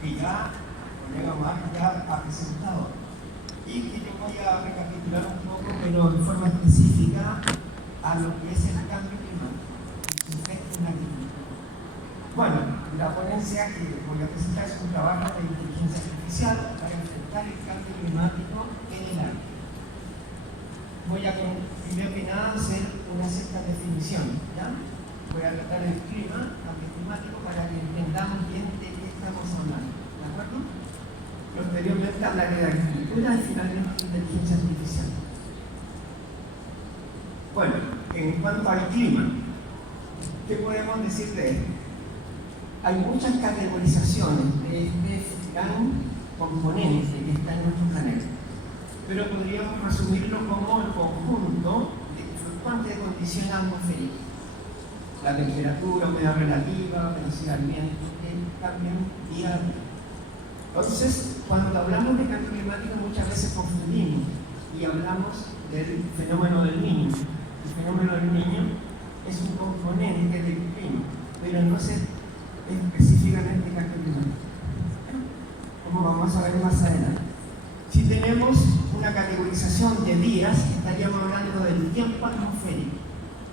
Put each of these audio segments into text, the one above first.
que ya el colega Marc ya ha presentado y que yo voy a recapitular un poco, pero de forma específica, a lo que es el cambio climático y su efecto en la agricultura. Bueno, la ponencia que voy a presentar es un trabajo de inteligencia artificial para enfrentar el cambio climático en el área. Voy a, primero que nada, hacer una cierta definición, ¿ya? Voy a tratar el clima, cambio climático, para que entendamos bien de qué estamos hablando, ¿de acuerdo? Posteriormente hablaré de agricultura y finalmente de inteligencia artificial. Bueno, en cuanto al clima, ¿qué podemos decir de esto? Hay muchas categorizaciones de este gran componente que está en nuestro planeta, pero podríamos resumirlo como el conjunto de fluctuantes de condiciones atmosféricas. La temperatura, humedad relativa, velocidad del viento, que cambian día a día. Entonces, cuando hablamos de cambio climático muchas veces confundimos y hablamos del fenómeno del Niño. El fenómeno del Niño es un componente del clima, pero no se específicamente cambio climático, como vamos a ver más adelante. Si tenemos una categorización de días, estaríamos hablando del tiempo atmosférico,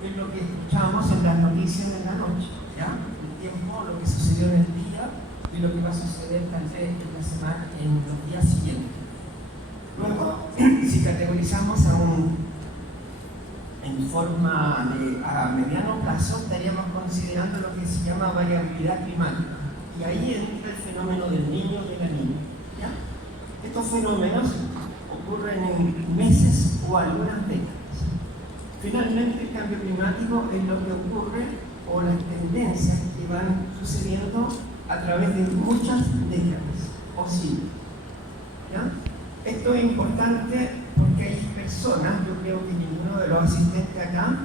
que es lo que escuchamos en las noticias de la noche, ¿ya? El tiempo, lo que sucedió en el día y lo que va a suceder tal vez en la semana, en los días siguientes. Luego, si categorizamos en forma a mediano plazo, estaríamos considerando lo que se llama variabilidad climática. Y ahí entra el fenómeno del Niño y de la Niña, ¿ya? Estos fenómenos ocurren en meses o algunas décadas. Finalmente, el cambio climático es lo que ocurre o las tendencias que van sucediendo a través de muchas décadas o siglos, ¿ya? Esto es importante porque hay personas, yo creo que ninguno de los asistentes acá,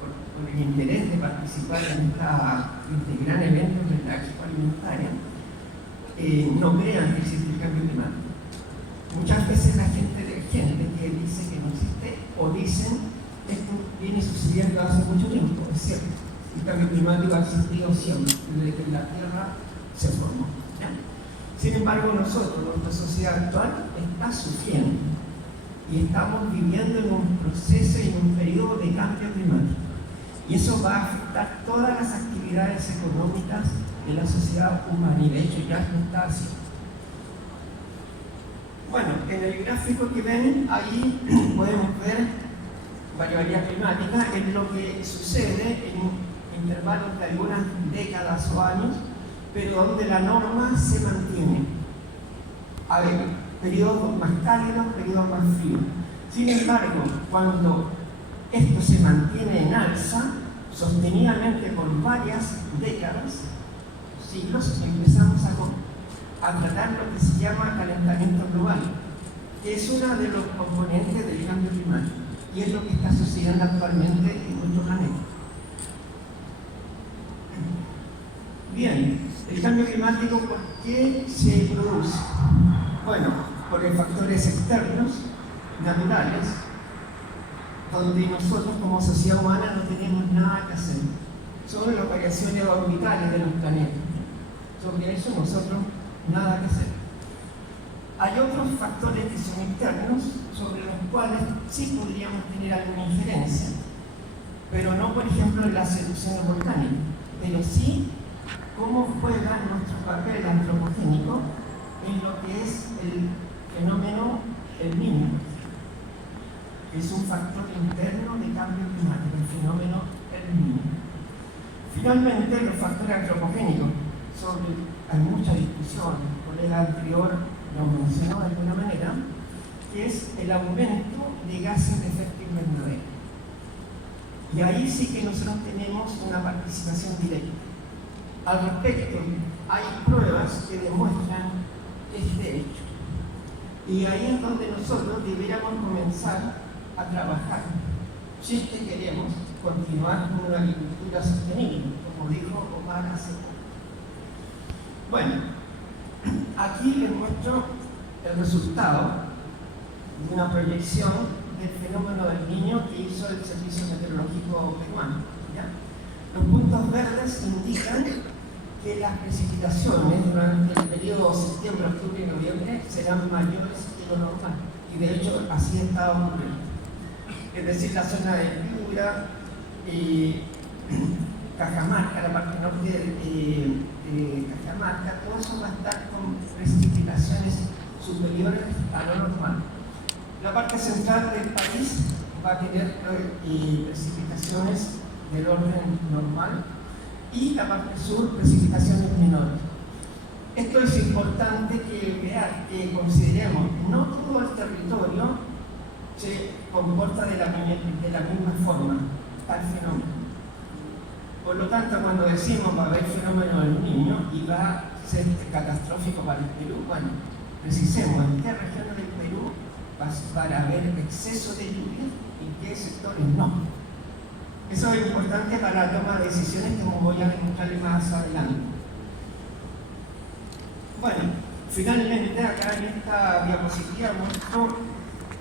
por el interés de participar en este gran evento de la Expo Alimentaria, no crean que existe el cambio climático. Muchas veces la gente que dice que no existe o dicen esto viene sucediendo hace mucho tiempo, es cierto. El cambio climático ha existido siempre, desde que la Tierra se formó, ¿ya? Sin embargo, nuestra sociedad actual está sufriendo y estamos viviendo en un proceso y en un periodo de cambio climático. Y eso va a afectar todas las actividades económicas de la sociedad humana, y de hecho ya lo está haciendo. Bueno, en el gráfico que ven, ahí podemos ver variabilidad climática, es lo que sucede en intervalos de algunas décadas o años, pero donde la norma se mantiene. A ver, periodos más cálidos, periodos más fríos. Sin embargo, cuando esto se mantiene en alza, sostenidamente por varias décadas, siglos, empezamos a tratar lo que se llama calentamiento global, que es uno de los componentes del cambio climático, y es lo que está sucediendo actualmente en nuestro planeta. Bien, el cambio climático, ¿por qué se produce? Bueno, por factores externos, naturales, donde nosotros como sociedad humana no tenemos nada que hacer. Son las variaciones orbitales de los planetas. Sobre eso nosotros nada que hacer. Hay otros factores que son internos, sobre los cuales sí podríamos tener alguna injerencia, pero no, por ejemplo, en las erupciones volcánicas, pero sí cómo juega nuestro papel antropogénico en lo que es el fenómeno El Niño, que es un factor interno de cambio climático, el fenómeno El Niño. Finalmente, los factores antropogénicos, hay mucha discusión, el colega anterior lo mencionó de alguna manera, que es el aumento de gases de efecto invernadero. Y ahí sí que nosotros tenemos una participación directa. Al respecto, hay pruebas que demuestran este hecho. Y ahí es donde nosotros deberíamos comenzar a trabajar, si es que queremos continuar con una agricultura sostenible, como dijo Omar hace poco. Bueno, aquí les muestro el resultado de una proyección del fenómeno del Niño que hizo el Servicio Meteorológico Peruano, ¿ya? Los puntos verdes indican que las precipitaciones durante el periodo periodo septiembre, octubre y noviembre serán mayores que lo normal. Y de hecho así está ocurriendo. Es decir, la zona de Piura, Cajamarca, la parte norte de Cajamarca, todo eso va a estar con precipitaciones superiores a lo normal. La parte central del país va a tener precipitaciones del orden normal y la parte sur precipitaciones menores. Esto es importante que consideremos, no todo el territorio se comporta de la misma forma, tal fenómeno. Por lo tanto, cuando decimos va a haber fenómeno del Niño y va a ser catastrófico para el Perú, bueno, precisemos en qué regiones del Perú va a haber exceso de lluvia y en qué sectores no. Eso es importante para la toma de decisiones, como voy a demostrarles más adelante. Bueno, finalmente acá en esta diapositiva muestro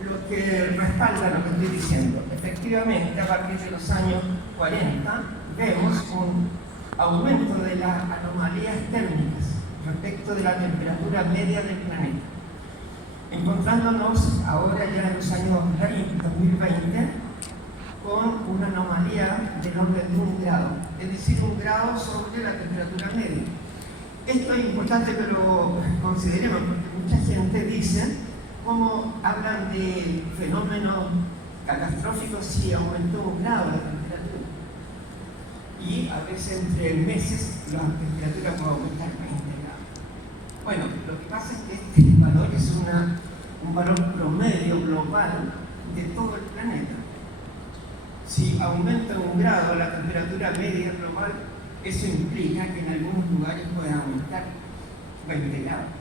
lo que respalda lo que estoy diciendo. Efectivamente, a partir de los años 40 vemos un aumento de las anomalías térmicas respecto de la temperatura media del planeta, encontrándonos ahora ya en los años 2020 con una anomalía del orden de 1 grado, es decir, 1 grado sobre la temperatura media. Esto es importante que lo consideremos porque mucha gente dice cómo hablan de fenómenos catastróficos si aumentó 1 grado la temperatura. Y a veces entre meses la temperatura puede aumentar 20 grados. Bueno, lo que pasa es que este valor es un valor promedio global de todo el planeta. Si aumenta 1 grado la temperatura media global, eso implica que en algunos lugares puede aumentar 20 grados.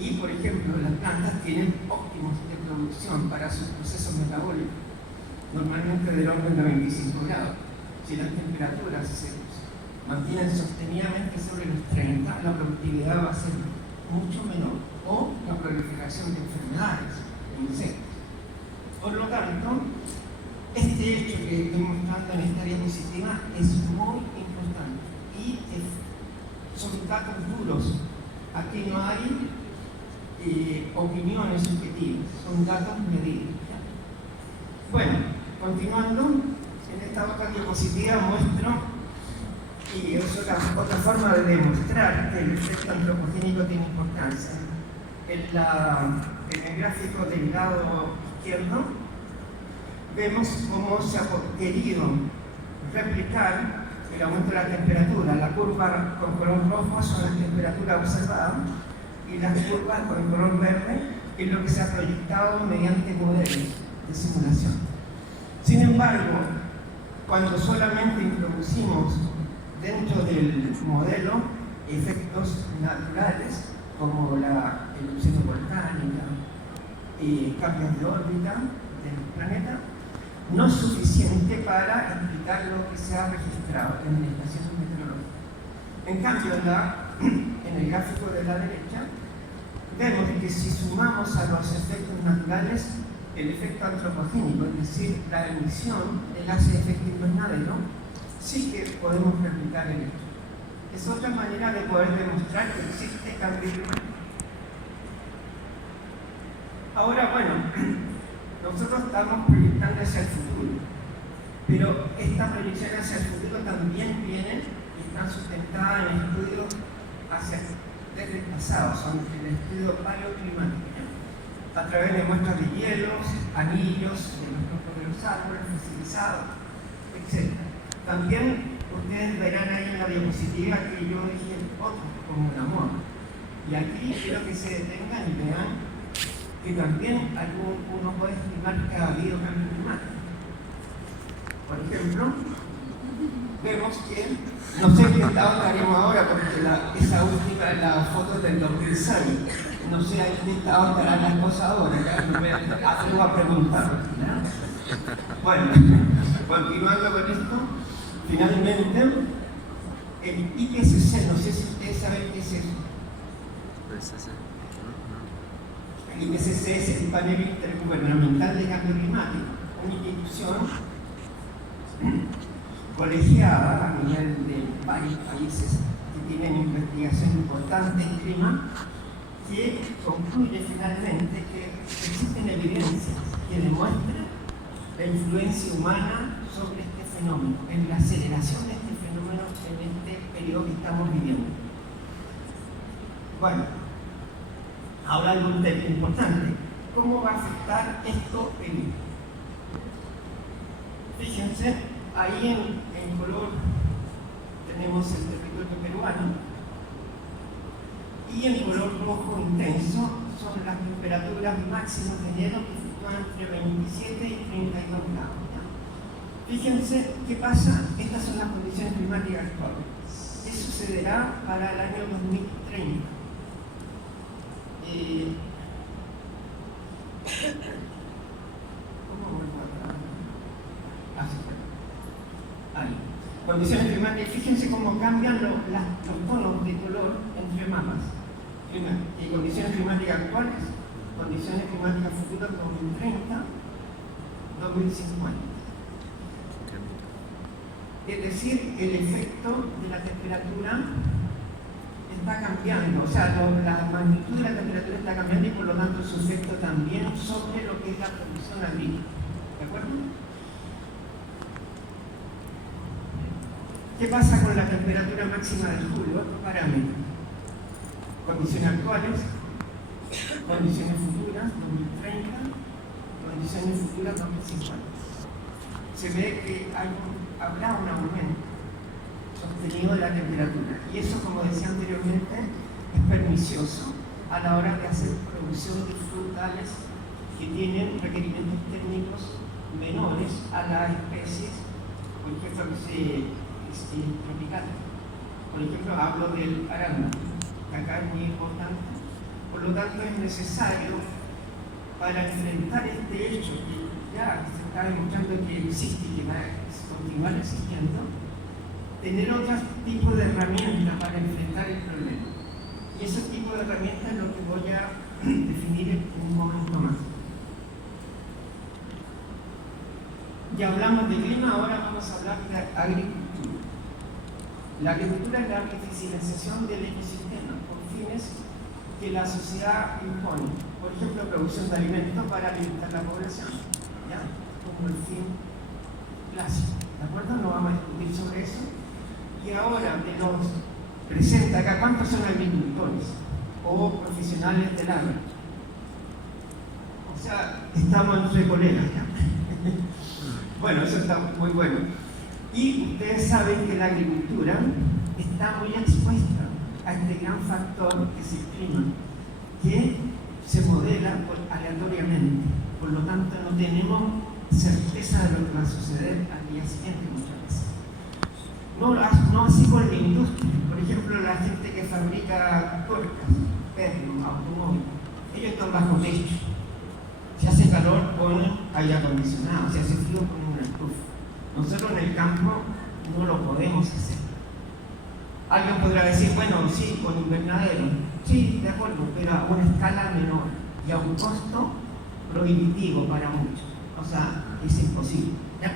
Y, por ejemplo, las plantas tienen óptimos de producción para sus procesos metabólicos, normalmente del orden de 25 grados. Si las temperaturas se mantienen sostenidamente sobre los 30, la productividad va a ser mucho menor, o la proliferación de enfermedades, de insectos. Por lo tanto, este hecho que estoy mostrando en esta diapositiva es muy importante y son datos duros. Aquí no hay opiniones subjetivas, son datos medidos. Bueno, continuando, en esta otra diapositiva muestro, y es otra forma de demostrar que el efecto antropogénico tiene importancia. En el gráfico del lado izquierdo vemos cómo se ha querido replicar el aumento de la temperatura. La curva con color rojo son las temperaturas observadas y las curvas con color verde es lo que se ha proyectado mediante modelos de simulación. Sin embargo, cuando solamente introducimos dentro del modelo efectos naturales como la erupción volcánica y cambios de órbita del planeta, no es suficiente para explicar lo que se ha registrado en estaciones meteorológicas. En cambio, en el gráfico de la derecha, vemos que si sumamos a los efectos naturales el efecto antropogénico, es decir, la emisión de gases de efecto invernadero, sí que podemos replicar el hecho. Es otra manera de poder demostrar que existe cambio climático. Ahora, bueno, nosotros estamos proyectando hacia el futuro, pero esta proyección hacia el futuro también viene y está sustentada en estudios desde el pasado, son el estudio paleoclimático, a través de muestras de hielos, anillos, de los troncos de los árboles, fosilizados, etc. También ustedes verán ahí en la diapositiva que yo dije otro como un amor. Y aquí quiero que se detengan y vean que también uno puede estimar que ha habido cambio climático. Por ejemplo, vemos que, no sé qué estado estaremos ahora, porque esa última es la foto del 2006. No sé en qué estado estarán las cosas ahora, algo a preguntar. ¿No? Bueno, continuando con esto, finalmente, el IPCC, no sé si ustedes saben qué es eso. El IPCC es el Panel Intergubernamental de Cambio Climático, una institución colegiada a nivel de varios países que tienen investigación importante en clima que concluye finalmente que existen evidencias que demuestran la influencia humana sobre este fenómeno, en la aceleración de este fenómeno en este periodo que estamos viviendo. Bueno, ahora algo importante. ¿Cómo va a afectar esto el libro? Fíjense, ahí en color tenemos el territorio peruano y en color rojo intenso son las temperaturas máximas de enero que fluctúan entre 27 y 32 grados. ¿Ya? Fíjense qué pasa, estas son las condiciones climáticas actuales. ¿Qué sucederá para el año 2030? ¿Cómo vuelvo acá? Ahí. Condiciones climáticas, fíjense cómo cambian los tonos de color entre mapas. Primero, condiciones climáticas actuales, condiciones climáticas futuras 2030, 2050. Es decir, el efecto de la temperatura está cambiando, o sea, la magnitud de la temperatura está cambiando y por lo tanto su efecto también sobre lo que es la producción agrícola. ¿De acuerdo? ¿Qué pasa con la temperatura máxima de julio? Otro parámetro. Condiciones actuales, condiciones futuras 2030, condiciones futuras 2050. Se ve que habrá un aumento sostenido de la temperatura y eso, como decía anteriormente, es pernicioso a la hora de hacer producción de frutales que tienen requerimientos técnicos menores a las especies, por ejemplo, tropicales. Por ejemplo, hablo del arándano, que acá es muy importante. Por lo tanto, es necesario, para enfrentar este hecho que ya se está demostrando que existe y que va a continuar existiendo, tener otro tipo de herramientas para enfrentar el problema. Y ese tipo de herramientas es lo que voy a definir en un momento más. Ya hablamos de clima, ahora vamos a hablar de agricultura. La agricultura es la artificialización del ecosistema con fines que la sociedad impone. Por ejemplo, producción de alimentos para alimentar la población, ¿ya? Como el fin clásico. ¿De acuerdo? No vamos a discutir sobre eso. Y ahora me nos presenta acá cuántos son agricultores o profesionales del agro. O sea, estamos entre colegas ya. Bueno, eso está muy bueno. Y ustedes saben que la agricultura está muy expuesta a este gran factor que es el clima, que se modela aleatoriamente. Por lo tanto, no tenemos certeza de lo que va a suceder al día siguiente muchas veces. No así con la industria. Por ejemplo, la gente que fabrica tuercas, perros, automóviles, ellos están bajo techo. Si hace calor, ponen aire acondicionado. Si hace frío, ponen una estufa. Nosotros en el campo no lo podemos hacer. Alguien podrá decir, bueno, sí, con invernadero. Sí, de acuerdo, pero a una escala menor y a un costo prohibitivo para muchos. O sea, es imposible. ¿Ya?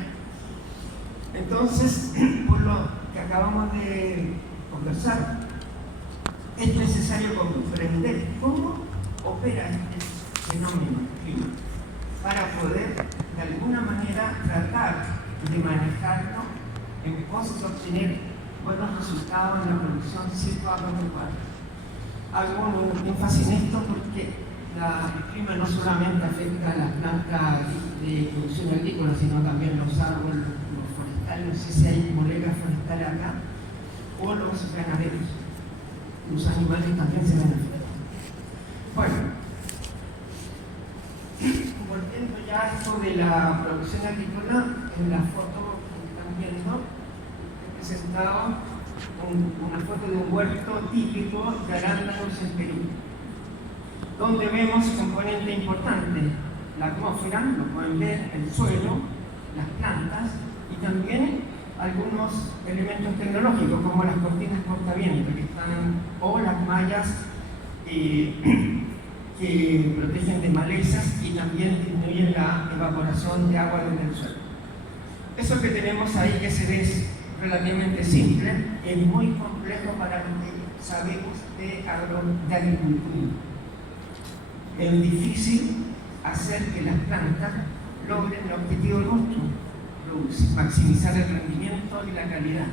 Entonces, por lo que acabamos de conversar, es necesario comprender cómo opera este fenómeno clima para poder, de alguna manera, tratar de manejarlo en pos de obtener buenos resultados en la producción silvapecuaria. Hago un énfasis en esto porque el clima no solamente afecta a las plantas de producción agrícola, sino también los árboles, los forestales, no sé si hay bodegas forestales acá, o los ganaderos. Los animales también se ven afectados. Bueno, volviendo ya a esto de la producción agrícola, en la foto que están viendo, he presentado una foto de un huerto típico de arándanos en Perú, donde vemos componentes importantes, la atmósfera, lo pueden ver, el suelo, las plantas y también algunos elementos tecnológicos como las cortinas cortaviento que están, o las mallas que protegen de malezas y también disminuyen la evaporación de agua desde el suelo. Eso que tenemos ahí, que se ve relativamente simple, es muy complejo para lo que sabemos de agricultura. es difícil hacer que las plantas logren el objetivo nuestro, maximizar el rendimiento y la calidad.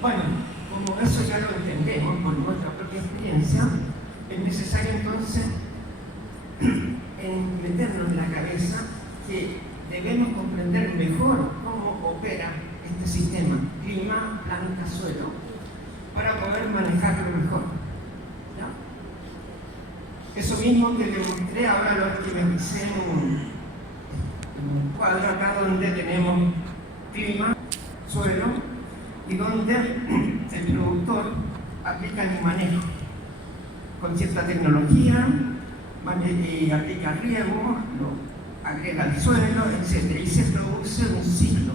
Bueno, como eso ya lo entendemos por nuestra propia experiencia, es necesario entonces meternos en la cabeza que debemos comprender mejor cómo opera este sistema, clima, planta, suelo, para poder manejarlo mejor. ¿Ya? Eso mismo que le mostré, ahora lo esquematicé en un cuadro acá donde tenemos clima, suelo, y donde el productor aplica el manejo con cierta tecnología, aplica riego, lo agrega al suelo, etc. Y se produce un ciclo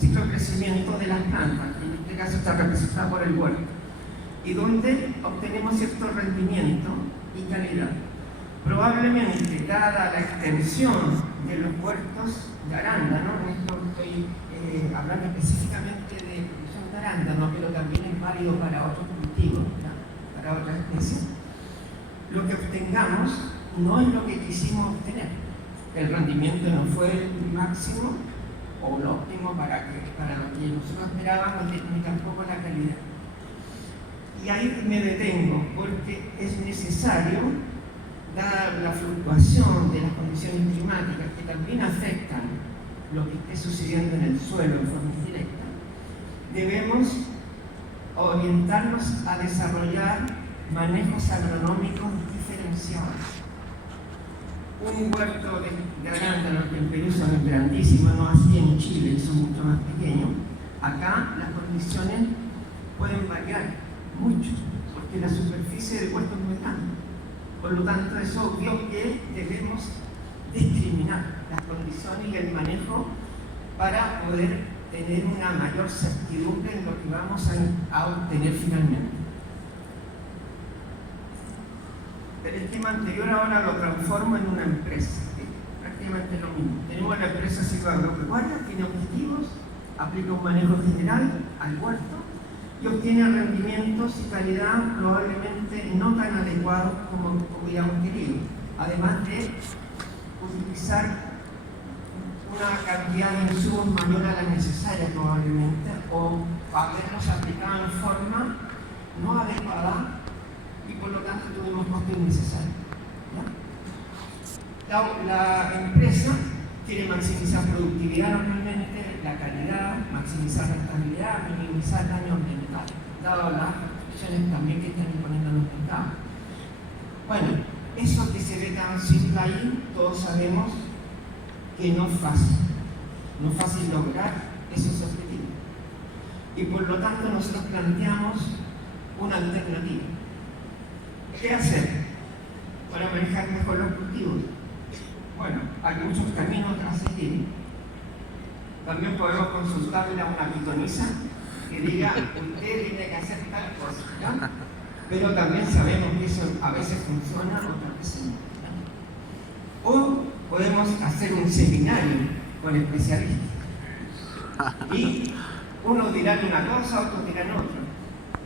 de crecimiento de las plantas, que en este caso está representado por el huerto, y donde obtenemos cierto rendimiento y calidad. Probablemente, dada la extensión de los huertos de arándano, esto estoy hablando específicamente de producción de arándano, pero también es válido para otros cultivos, ¿ya? Para otras especies, lo que obtengamos no es lo que quisimos obtener. El rendimiento no fue el máximo o lo óptimo para lo que nosotros esperábamos, ni tampoco la calidad. Y ahí me detengo, porque es necesario, dada la fluctuación de las condiciones climáticas que también afectan lo que esté sucediendo en el suelo en forma indirecta, debemos orientarnos a desarrollar manejos agronómicos diferenciados. Un huerto de arándano que en Perú son grandísimos, no así en Chile, son mucho más pequeños. Acá las condiciones pueden variar mucho, porque la superficie del huerto es muy grande. Por lo tanto, es obvio que debemos discriminar las condiciones y el manejo para poder tener una mayor certidumbre en lo que vamos a obtener finalmente. El esquema anterior ahora lo transformo en una empresa, prácticamente lo mismo. Tenemos la empresa silvagropecuaria, tiene objetivos, aplica un manejo general al huerto y obtiene rendimientos y calidad probablemente no tan adecuados como hubiéramos querido, además de utilizar una cantidad de insumos mayor a la necesaria probablemente, o haberlos aplicado en forma no adecuada y por lo tanto tuvimos costos innecesarios. La empresa quiere maximizar productividad normalmente, la calidad, maximizar rentabilidad, minimizar daños ambientales, dado las restricciones también que están imponiendo los mercados. Bueno, eso que se ve tan simple ahí, todos sabemos que no es fácil lograr esos objetivos. Y por lo tanto nosotros planteamos una alternativa. ¿Qué hacer para manejar mejor los cultivos? Bueno, hay muchos caminos a seguir. También podemos consultarle a una pitonisa que diga, usted tiene que hacer tal cosa, ¿ya? Pero también sabemos que eso a veces funciona, otras veces no. O podemos hacer un seminario con especialistas. Y unos dirán una cosa, otros dirán otra.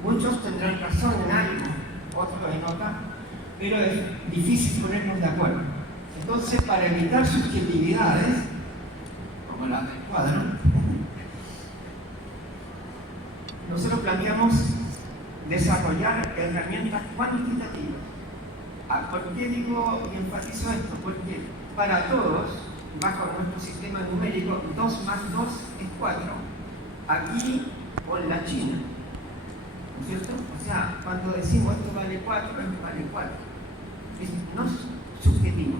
Muchos tendrán razón en algo, otros en otra, pero es difícil ponernos de acuerdo. Entonces, para evitar subjetividades, como la del cuadro, nosotros planteamos desarrollar herramientas cuantitativas. ¿Por qué digo y enfatizo esto? Porque para todos, bajo nuestro sistema numérico, 2 más 2 es 4, aquí o en la China, ¿no es cierto? O sea, cuando decimos esto vale 4, esto vale 4. No es subjetivo.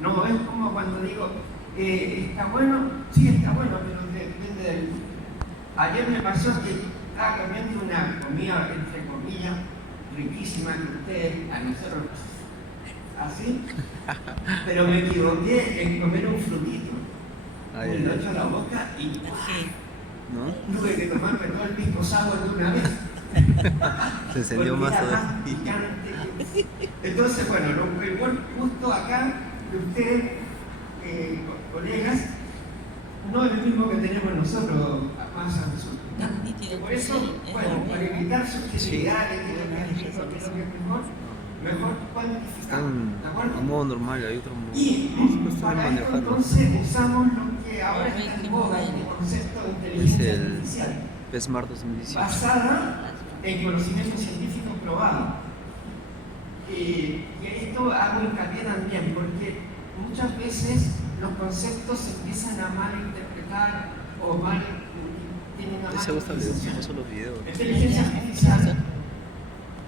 No es como cuando digo, ¿está bueno? Sí, está bueno, pero depende del... Ayer me pasó que estaba comiendo una comida, entre comillas, riquísima que ustedes, a nosotros, así, pero me equivoqué en comer un frutito. Me lo echo a la boca y ¿no? Tuve que tomarme todo el pisco sour de una vez. Se encendió más todavía. Entonces, bueno, el buen gusto acá de ustedes, colegas, no es el mismo que tenemos nosotros más al sur. Por eso, bueno, para evitar subjetividades, que es lo que es mejor, cuantificamos. Están ¿De acuerdo? en modo normal, hay otro modo. Y Después para esto manejarlo. entonces usamos lo que ahora está en boga, este concepto de Es inteligencia el artificial, PESMAR 2018. basada en conocimiento científico probado. Y esto hago hincapié también, porque muchas veces los conceptos se empiezan a malinterpretar o tienen una ¿Les gusta el video? utilización. No solo videos. La inteligencia artificial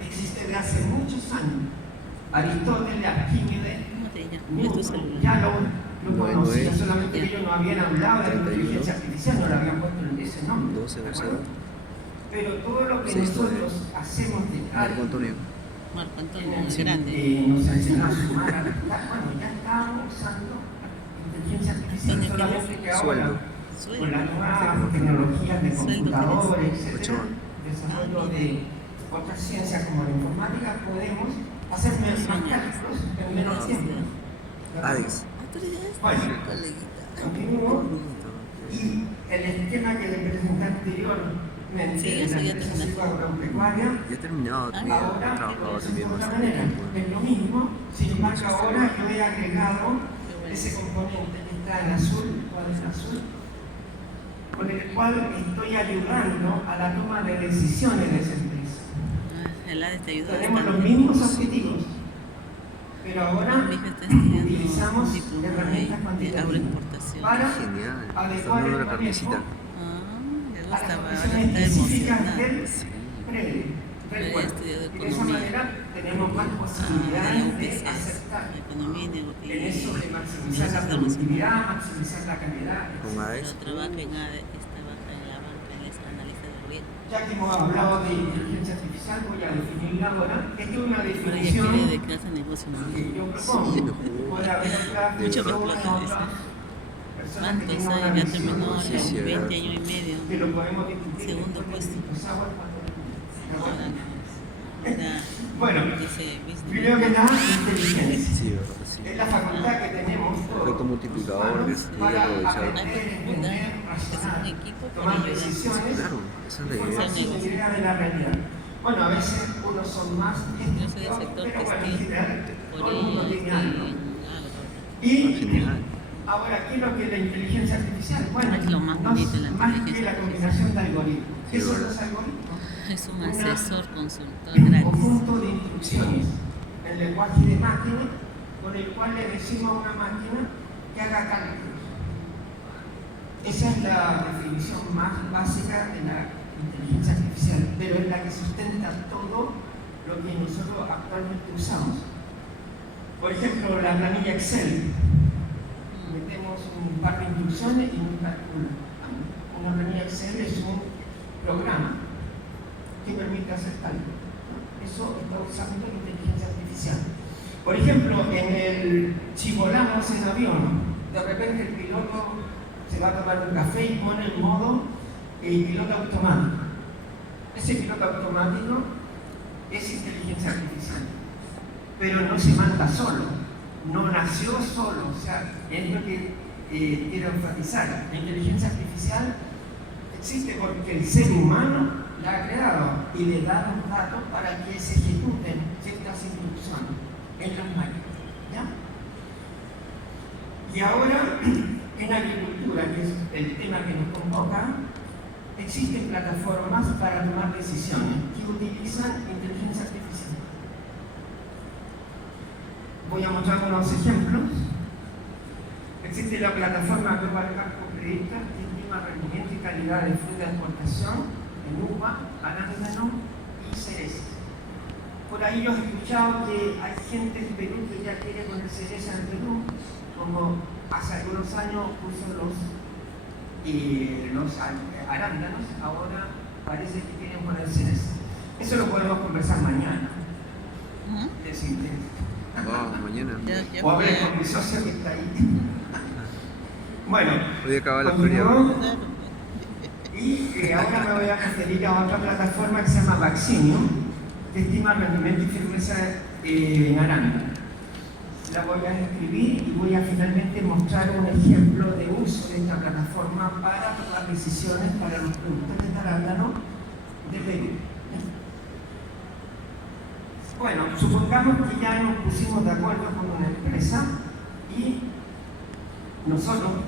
existe desde hace muchos años. Aristóteles, Arquímedes, Newton, ya lo conocían, solamente que ellos no habían hablado de la inteligencia artificial, no le habían puesto ese nombre. 12, ¿de 12. acuerdo? Pero todo lo que 6, nosotros hacemos de Marco Antonio. Marco Antonio, en el grande. nos enseñó a sumar a restar. Bueno, ya estábamos usando inteligencia artificial, solamente que ahora Sueldo. con las nuevas tecnologías de Sueldo, computadores, Ocho. etcétera, desarrollo de otras ciencias como la informática, podemos hacer más cálculos en menos tiempo. Alex. Bueno, continúo. Y el esquema que le presenté anteriormente Sí, de eso la ya empresa terminaste. agropecuaria, Ya he terminado también. He ahora trabajado lo también de otra bastante manera, tiempo. es lo mismo, sin embargo ahora yo he agregado ese componente que está en azul, cuál es azul, con el cual estoy ayudando a la toma de decisiones de esa empresa. El ADE te ayuda Tenemos los bastante. mismos objetivos, pero ahora Mi hija está estudiando utilizamos diplomado herramientas de cuantitativas agroexportación. para Genial. Está adecuar dando el la manejo carnecita. Le a las gusta, ahora condiciones está específicas emocionada. del Sí. predio. Pero ella ha estudiado Y de esa economía. manera tenemos más De la posibilidades de UPC, acertar economía y en eso de maximizar la negocios productividad, maximizar la calidad. Con Alex. Pero trabaja en ADE, trabaja en la banca, en esa analista de riesgo. Ya que hemos hablado de inteligencia artificial, voy a definirla ahora. Esta es una Ahora ella definición quiere dedicarse a negocios. que yo propongo. Puede haber otras Mucho más personas, plata, dice. personas que ¿Cuántos tengan una años? Ya visión, terminó Sí, los sí, 20 años y medio. que lo podemos discutir Segundo después de puesto. los aguas cuando- Ahora Bueno, dice business. primero que nada, inteligencia. Sí, verdad, sí. Es la facultad que tenemos todos. Efecto multiplicador que se para debe aprovechar. aprender, Hay que entender, es un razonar, equipo para tomar ayudar. decisiones Claro, esa es la y idea. formar su idea de la realidad. Bueno, a veces unos son más Yo soy del estudiados, sector pero bueno, en textil, general por todo el ello mundo estoy tiene en algo. algo. Y Genial. ahora, ¿qué es lo que es la inteligencia artificial? Bueno, Es lo más no bonito de la es más que inteligencia la combinación de algoritmos. ¿Qué Sí, son verdad. los algoritmos? Es un asesor, consultor Un gratis. conjunto de instrucciones en lenguaje de máquina con el cual le decimos a una máquina que haga cálculos. Esa es la definición más básica de la inteligencia artificial, pero es la que sustenta todo lo que nosotros actualmente usamos. Por ejemplo, la planilla Excel. Metemos un par de instrucciones y un cálculo. Una planilla Excel es un programa que permite hacer cálculos. Eso está usando la inteligencia artificial. Por ejemplo, si volamos en avión, de repente el piloto se va a tomar un café y pone el modo piloto automático. Ese piloto automático es inteligencia artificial, pero no se manda solo, no nació solo, o sea, es lo que quiero enfatizar. La inteligencia artificial existe porque el ser humano la ha creado y le da los datos para que se ejecuten ciertas instrucciones en las máquinas. ¿Ya? Y ahora, en agricultura, que es el tema que nos convoca, existen plataformas para tomar decisiones que utilizan inteligencia artificial. Voy a mostrar unos ejemplos. Existe la plataforma Global Campo Predicta, que estima rendimiento y calidad de fruta de exportación en uva, arándano y cereza. Por ahí yo he escuchado que hay gente en Perú que ya quiere poner cereza en Perú, como hace algunos años puso los arándanos, ahora parece que quieren poner cereza. Eso lo podemos conversar mañana. Mañana. O hablar con mi socio que está ahí. Bueno, Hoy acaba la feria. continúo. Y ahora me voy a referir a otra plataforma que se llama Vaccinio, que estima rendimiento y firmeza en arándano. La voy a escribir y voy a finalmente mostrar un ejemplo de uso de esta plataforma para tomar decisiones para los productores de arándano de Perú. Bueno, supongamos que ya nos pusimos de acuerdo con una empresa y nosotros,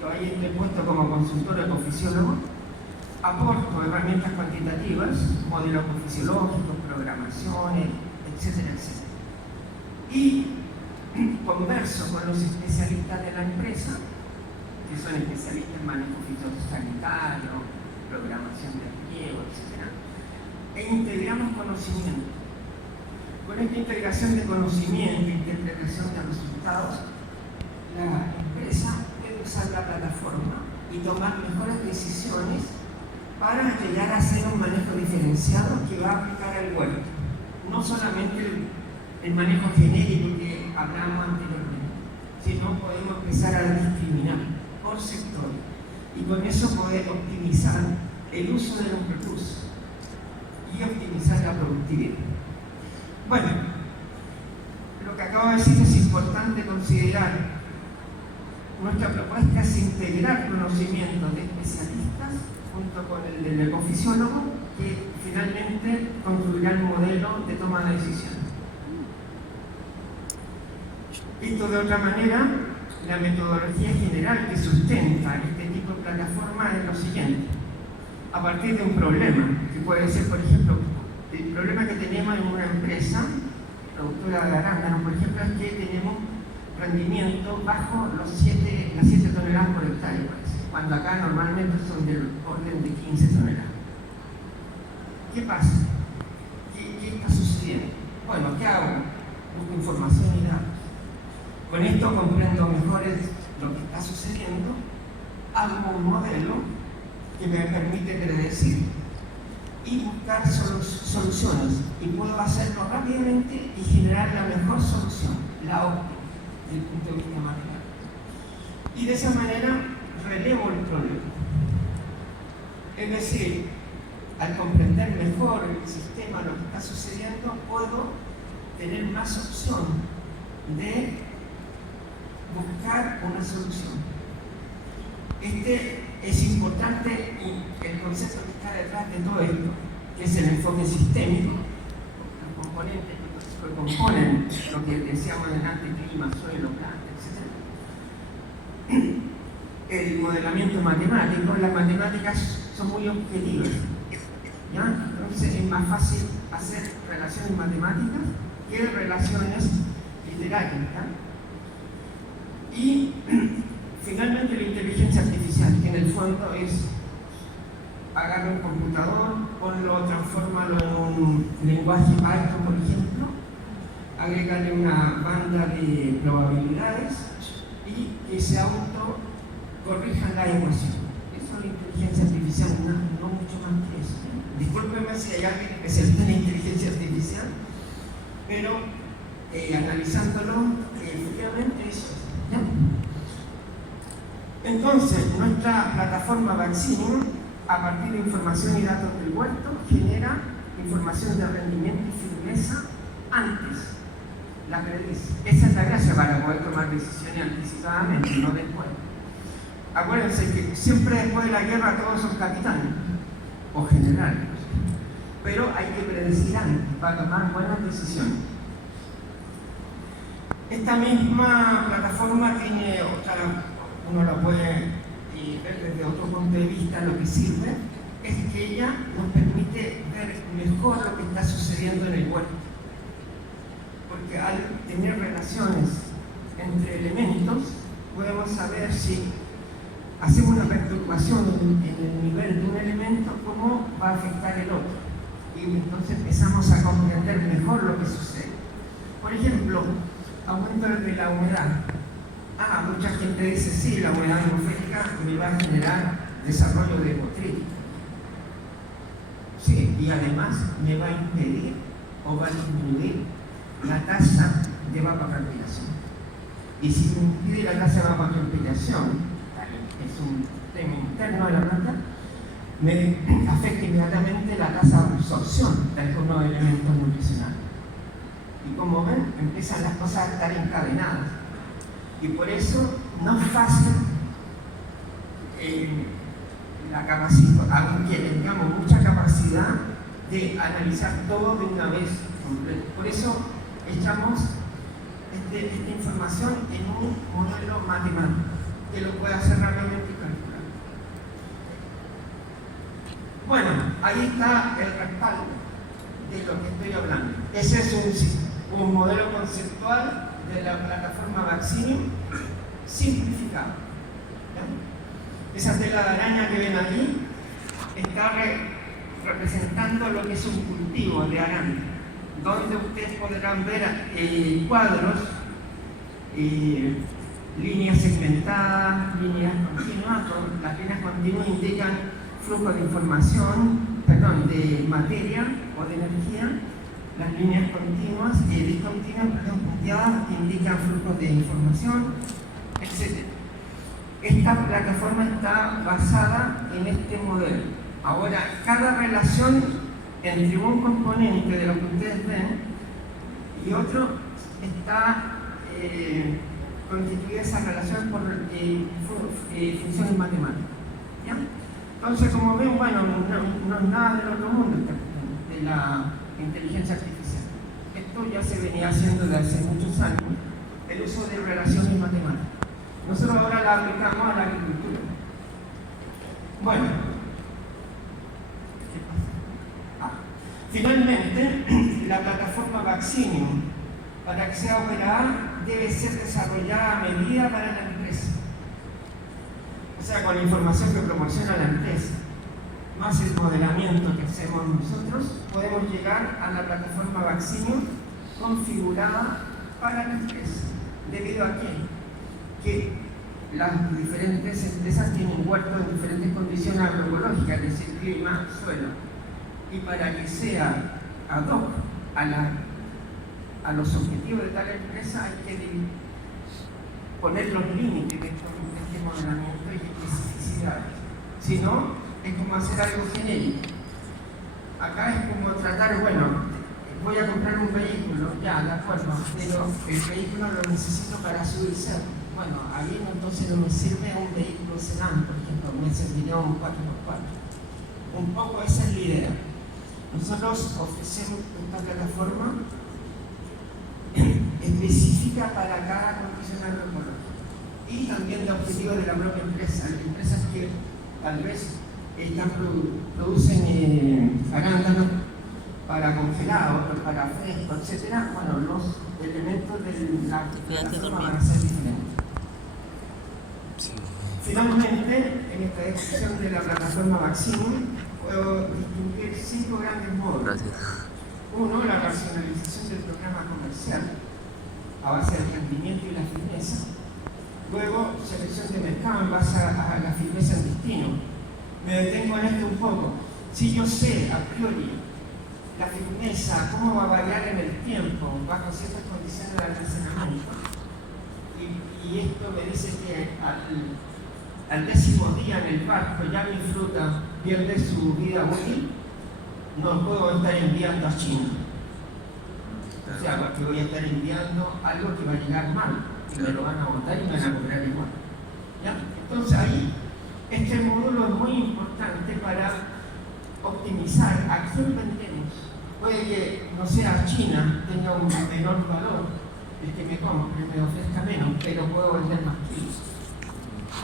yo ahí estoy puesto como consultor ecofisiólogo, aporto herramientas cuantitativas, modelos ecofisiológicos, programaciones, etcétera, etcétera. Y converso con los especialistas de la empresa, que son especialistas en manejo fitosanitario, programación de riego, etc. E integramos conocimiento. Con esta integración de conocimiento e interpretación de resultados, la empresa puede usar la plataforma y tomar mejores decisiones para llegar a hacer un manejo diferenciado que va a aplicar al huerto. No solamente el manejo genérico que hablamos anteriormente, sino podemos empezar a discriminar por sector y con eso poder optimizar el uso de los recursos y optimizar la productividad. Bueno, lo que acabo de decir es importante considerar. Nuestra propuesta es integrar conocimientos de especialistas junto con el del ecofisiólogo, que finalmente construirá el modelo de toma de decisiones. Visto de otra manera, la metodología general que sustenta este tipo de plataforma es lo siguiente. A partir de un problema, que puede ser, por ejemplo, el problema que tenemos en una empresa productora de arándanos, por ejemplo, es que tenemos rendimiento bajo las 7 toneladas por hectárea, cuando acá normalmente son del orden de 15 toneladas. ¿Qué pasa? ¿Qué está sucediendo? Bueno, ¿qué hago? Busco información y datos. Con esto comprendo mejor lo que está sucediendo, hago un modelo que me permite predecir y buscar soluciones, y puedo hacerlo rápidamente y generar la mejor solución, la óptima, desde el punto de vista matemático. Y de esa manera relevo el problema. Es decir, al comprender mejor el sistema, lo que está sucediendo, puedo tener más opción de buscar una solución. Este es importante el concepto que está detrás de todo esto, que es el enfoque sistémico, los componentes que componen lo que decíamos delante: clima, suelo, planta, etc. El modelamiento matemático. Las matemáticas son muy objetivas, ¿ya? Entonces es más fácil hacer relaciones matemáticas que relaciones literarias, ¿ya? Y finalmente la inteligencia artificial, que en el fondo es agarrar un computador, ponlo, transformarlo en un lenguaje Python, por ejemplo, agregarle una banda de probabilidades y que se auto corrijan la ecuación. Eso es la inteligencia artificial, no mucho más que eso. Discúlpeme si hay alguien especialista en inteligencia artificial, pero analizándolo efectivamente eso es. ¿Ya? Entonces, nuestra plataforma Vaccinium, a partir de información y datos del huerto, genera información de rendimiento y firmeza antes, la predice. Esa es la gracia para poder tomar decisiones anticipadamente, no después. Acuérdense que siempre después de la guerra todos son capitanes o generales, pero hay que predecir antes para tomar buenas decisiones. Esta misma plataforma tiene otra, uno la puede ver desde otro punto de vista. Lo que sirve es que ella nos permite ver mejor lo que está sucediendo en el huerto, porque al tener relaciones entre elementos podemos saber si hacemos una perturbación en el nivel de un elemento, cómo va a afectar el otro, y entonces empezamos a comprender mejor lo que sucede. Por ejemplo, aumento de la humedad. Mucha gente dice: sí, la humedad atmosférica me va a generar desarrollo de botrytis. Sí, y además me va a impedir o va a disminuir la tasa de evapotranspiración. Y si me impide la tasa de evapotranspiración, es un tema interno de la planta, me afecta inmediatamente la tasa de absorción de algunos elementos nutricionales. Y como ven, empiezan las cosas a estar encadenadas. Y por eso no es fácil la capacidad, aunque tengamos mucha capacidad de analizar todo de una vez completo. Por eso echamos esta información en un modelo matemático que lo puede hacer rápidamente y calcular. Bueno, ahí está el respaldo de lo que estoy hablando. Ese es un modelo conceptual de la plataforma Vaccinium simplificado. ¿Ya? Esa tela de araña que ven ahí está representando lo que es un cultivo de arándano, donde ustedes podrán ver cuadros, líneas segmentadas, líneas continuas. Las líneas continuas indican flujo de información, de materia o de energía. Las líneas continuas y discontinuas, punteadas, indican flujo de información, etc. Esta plataforma está basada en este modelo. Ahora, cada relación entre un componente de lo que ustedes ven y otro está constituida esa relación por funciones matemáticas. ¿Ya? Entonces, como ven, bueno, no es nada del otro mundo de la inteligencia artificial. Esto ya se venía haciendo desde hace muchos años, el uso de relaciones matemáticas. Nosotros ahora la aplicamos a la agricultura. Bueno, finalmente, la plataforma Vaccinium, para que sea operada, debe ser desarrollada a medida para la empresa. O sea, con la información que proporciona la empresa, más el modelamiento que hacemos nosotros, podemos llegar a la plataforma Vaccinium configurada para la empresa. ¿Debido a qué? Que las diferentes empresas tienen huertos en diferentes condiciones agroecológicas, es decir, clima, suelo. Y para que sea ad hoc a los objetivos de tal empresa hay que poner los límites de este modelamiento y especificidades. Si no, es como hacer algo genérico. Acá es como tratar, bueno, voy a comprar un vehículo, ya, de acuerdo, pero el vehículo lo necesito para subir cerro. Bueno, ahí entonces no me sirve un vehículo sedán, por ejemplo, me serviría un 4x4. Un poco esa es la idea. Nosotros ofrecemos esta plataforma específica para cada condición agroecológica y también de objetivos de la propia empresa. Hay empresas que tal vez producen arándanos para congelado, otros para fresco, etc. Bueno, los elementos de la plataforma van a ser diferentes. Sí. Finalmente, en esta descripción de la plataforma Vaccinium, puedo distinguir 5 grandes módulos. Gracias. Uno, la racionalización del programa comercial a base del rendimiento y la firmeza. Luego, selección de mercado en base a la firmeza del destino. Me detengo en esto un poco. Si yo sé a priori la firmeza, cómo va a variar en el tiempo bajo ciertas condiciones de almacenamiento, y esto me dice que al 10º día en el barco ya mi fruta pierde su vida útil, no puedo estar enviando a China. O sea, porque voy a estar enviando algo que va a llegar mal, y me lo van a botar y me van a cobrar igual. ¿Ya? Entonces ahí, este módulo es muy importante para optimizar a quién vendemos. Puede que, no sea China, tenga un menor valor, el que me compre me ofrezca menos, pero puedo vender más kilos.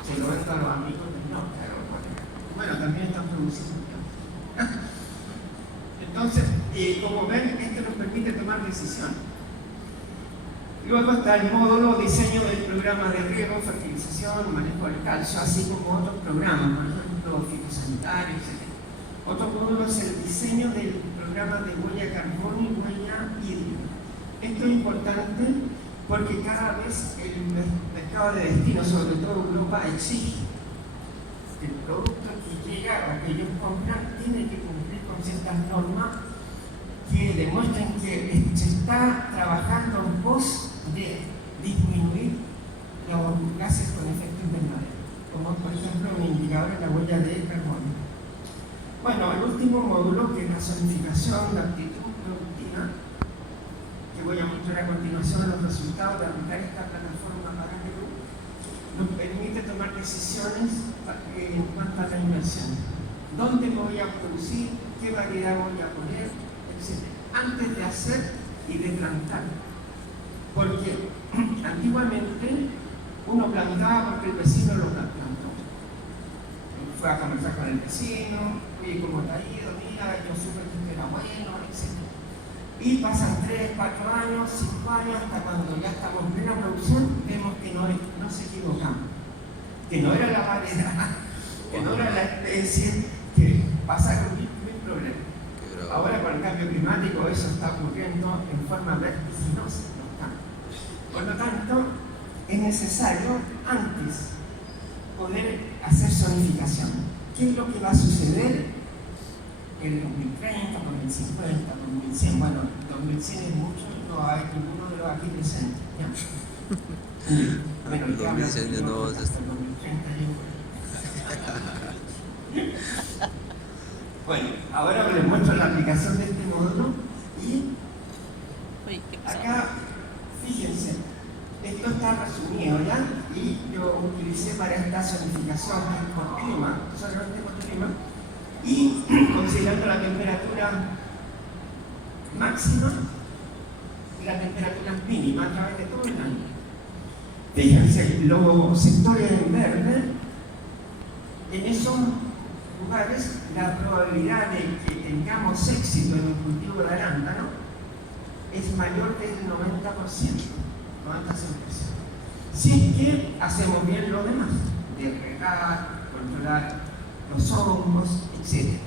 Se lo vendo a los amigos del norte, bueno, también están produciendo. Entonces, como ven, esto nos permite tomar decisiones. Luego está el módulo diseño del programa de riego, fertilización, manejo del calcio, así como otros programas, por ejemplo, fitosanitarios, etc. Otro módulo es el diseño del programa de huella carbono y huella hídrica. Esto es importante porque cada vez el mercado de destino, sobre todo Europa, exige que el producto que llega a que ellos compran tiene que cumplir con ciertas normas que demuestren que se está trabajando en pos de disminuir los gases con efecto invernadero, como por ejemplo un indicador en la huella de carbono. Bueno, el último módulo, que es la zonificación de aptitud productiva, que voy a mostrar a continuación los resultados de aplicar esta plataforma para Perú, nos permite tomar decisiones en cuanto a la inversión. ¿Dónde voy a producir? ¿Qué variedad voy a poner? Etc. antes de hacer y de plantar. Porque antiguamente uno plantaba porque el vecino lo plantó. Fue a conversar con el vecino, oye, ¿cómo te ha ido? Mira, yo supe que esto era bueno, etc. Y pasan 3, 4 años, 5 años, hasta cuando ya estamos en plena producción, vemos que no se equivocamos. Que no era la variedad, que no era la especie, que pasaron mil problemas. Ahora con el cambio climático eso está ocurriendo en forma vertiginosa. Por lo tanto, es necesario antes poder hacer zonificación. ¿Qué es lo que va a suceder en el 2030, 2050, 2100? Bueno, 2100 es mucho, no hay ninguno de los aquí presentes. Bueno, el 2100 ya no vas a estar. Bueno, ahora les muestro la aplicación de este módulo y Uy, ¿qué pasó? acá, fíjense, esto está resumido ya y yo utilicé para esta zonificación por clima, solamente por clima, y considerando la temperatura máxima y la temperatura mínima a través de todo el año. Fíjense, los sectores en verde, en esos lugares la probabilidad de que tengamos éxito en el cultivo de arándano es mayor del 90%, 96%. Si es que hacemos bien lo demás, de regar, controlar los hongos, etc.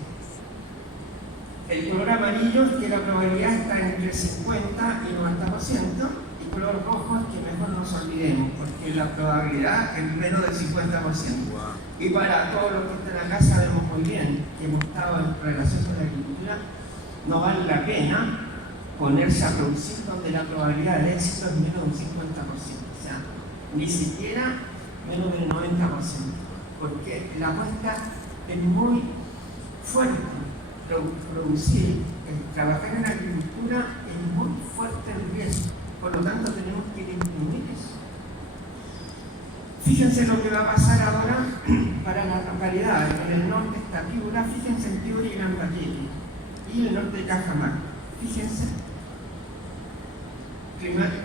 El color amarillo es que la probabilidad está entre 50 y 90%, y color rojo es que mejor nos olvidemos, porque la probabilidad es menos del 50%. Y para todos los que están acá sabemos muy bien que hemos estado en relación con la agricultura, no vale la pena ponerse a producir donde la probabilidad de éxito es menos del 50%, o sea, ni siquiera menos del 90%, porque la apuesta es muy fuerte. Producir, trabajar en la agricultura es muy fuerte el riesgo, por lo tanto tenemos que disminuir eso. Fíjense lo que va a pasar ahora para las localidades. En el norte está Piura, fíjense en Piura y Lambayeque, y el norte de Cajamarca. Fíjense,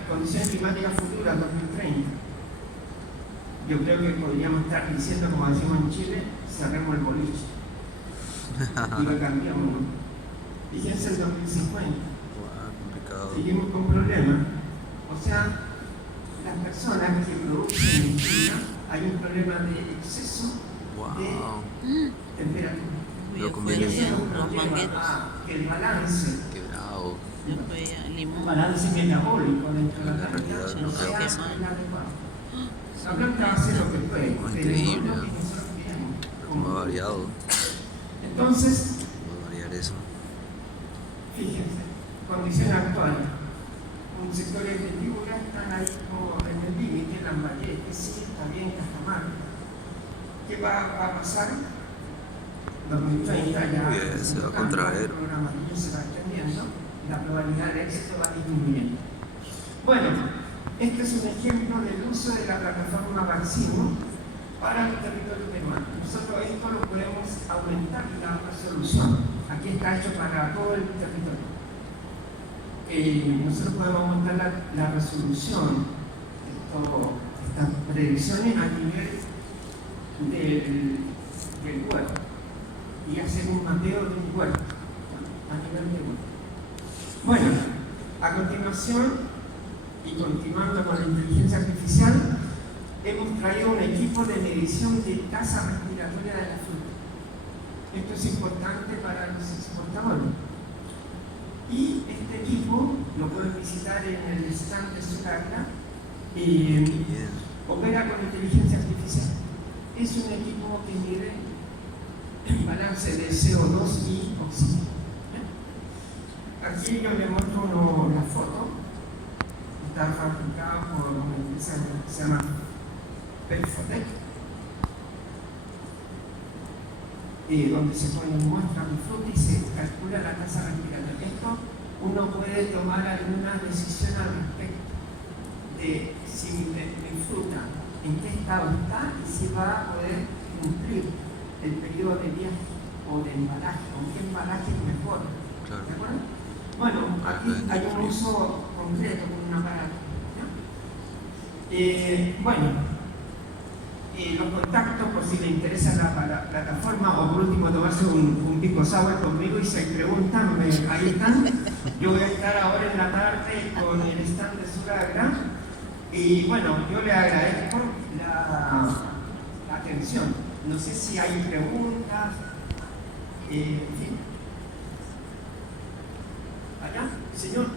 condiciones climáticas futuras 2030. Yo creo que podríamos estar diciendo, como decimos en Chile, cerremos el boliche. Y lo cambiamos, ¿no? Fíjense el 2050. Complicado. Seguimos con problemas. O sea, las personas que producen en China, hay un problema de exceso de temperatura. Yo Lo fui conviene. a los mangueros. Que el balance, Qué bravo. Yo fui a un Limón. balance metabólico dentro de la La planta realidad no no sea creo que son. el adecuado. La planta hace lo que puede, pero Increíble, no lo ¿no? que nosotros queremos. Cómo ha variado. Entonces, ¿Cómo va a variar eso? fíjense, condición actual. Un sector de Piura están ahí como en el límite, Lambayeque, sí, también Cajamarca. ¿Qué va a pasar? 2030 ya Se va a contraer. el programa se va extendiendo, la probabilidad de éxito va disminuyendo. Bueno, este es un ejemplo del uso de la plataforma Vaccino para el territorio peruano. Nosotros esto lo podemos aumentar la resolución. Aquí está hecho para todo el territorio. Nosotros podemos aumentar la resolución, estas predicciones a nivel del huerto y hacer un mapeo de un huerto a nivel de huerto. Bueno, a continuación y continuando con la inteligencia artificial, hemos traído un equipo de medición de tasa respiratoria de la fruta. Esto es importante para los exportadores. Y este equipo lo pueden visitar en el stand de Sucagna y opera con inteligencia artificial. Es un equipo que mide el balance de CO2 y oxígeno. Aquí yo les muestro la foto. Está fabricado por una empresa que se llama Perfotec, donde se ponen muestras de fruta y se calcula la tasa respiratoria. Esto uno puede tomar alguna decisión al respecto de si mi fruta en qué estado está y si va a poder cumplir el periodo de viaje o de embalaje, o qué embalaje es mejor. Claro. ¿De acuerdo? Bueno, aquí hay un uso concreto con un aparato. Los contactos, por si le interesa la plataforma, o por último tomarse un pisco sour conmigo y se preguntan, ahí están. Yo voy a estar ahora en la tarde con el stand de Suragra y bueno, yo le agradezco la atención. No sé si hay preguntas. En fin. ¿Allá? Señor.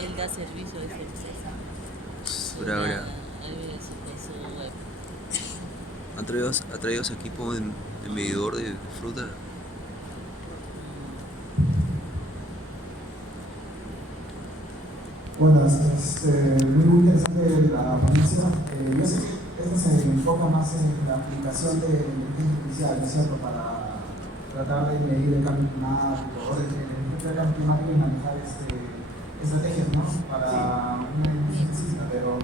Él da servicio de Suragra. ¿Ha traído su equipo de medidor de fruta? Bueno, muy interesante la ponencia. Yo sé que esto se enfoca más en la aplicación de inteligencia artificial, ¿no es cierto?, para tratar de medir el cambio climático o el efecto del cambio climático y manejar estrategias, ¿no?, para una industria específica. Pero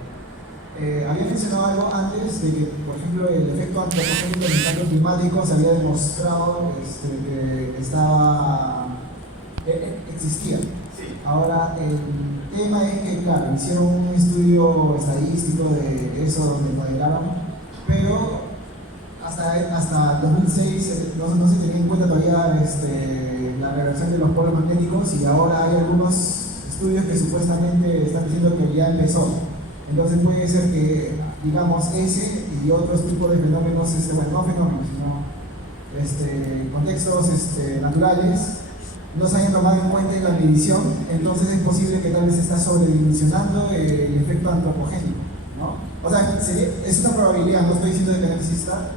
había mencionado algo antes de que, por ejemplo, el efecto antropogénico del cambio climático se había demostrado que existía. Ahora, el tema es que, claro, hicieron un estudio estadístico de eso donde modelaron, pero hasta 2006 no se tenía en cuenta todavía la reversión de los polos magnéticos, y ahora hay algunos estudios que supuestamente están diciendo que ya empezó. Entonces puede ser que, digamos, ese y otros tipos de fenómenos, bueno, no fenómenos, sino contextos naturales, no se hayan tomado en cuenta en la medición. Entonces es posible que tal vez se está sobredimensionando el efecto antropogénico, ¿no? O sea, es una probabilidad, no estoy diciendo que no exista,